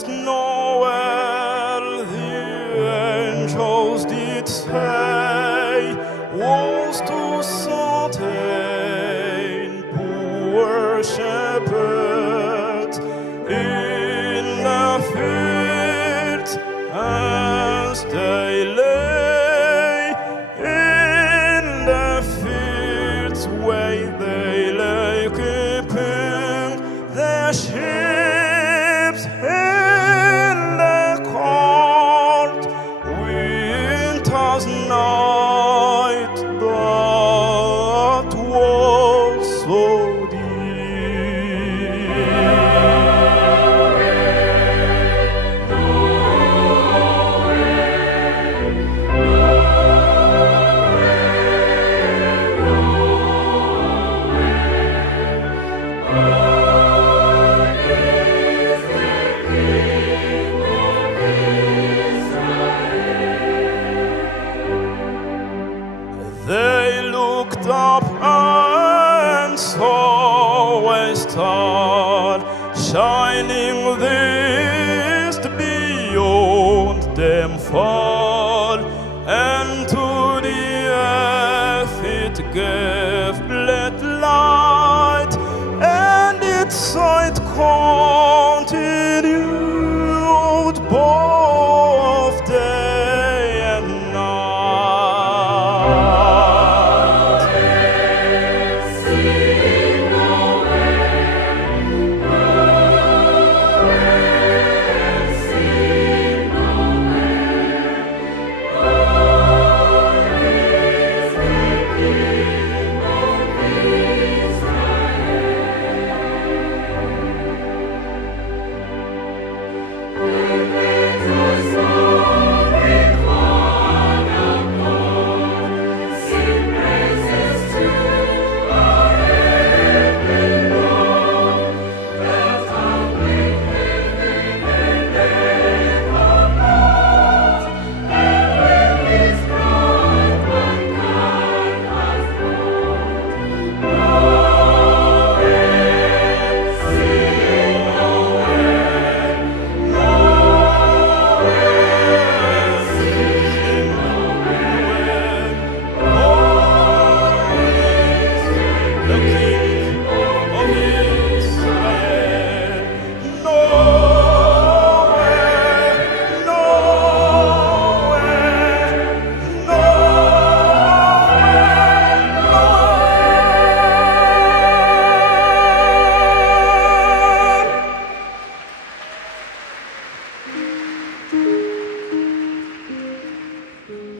Noel, the angels did say, was to certain poor shepherds in the fields as they lay in the fields where they lay keeping their ships in the cold winter's night that was so They looked up and saw a star shining just beyond them fall, and to the earth it gave glad light, and its sight continued both day and night.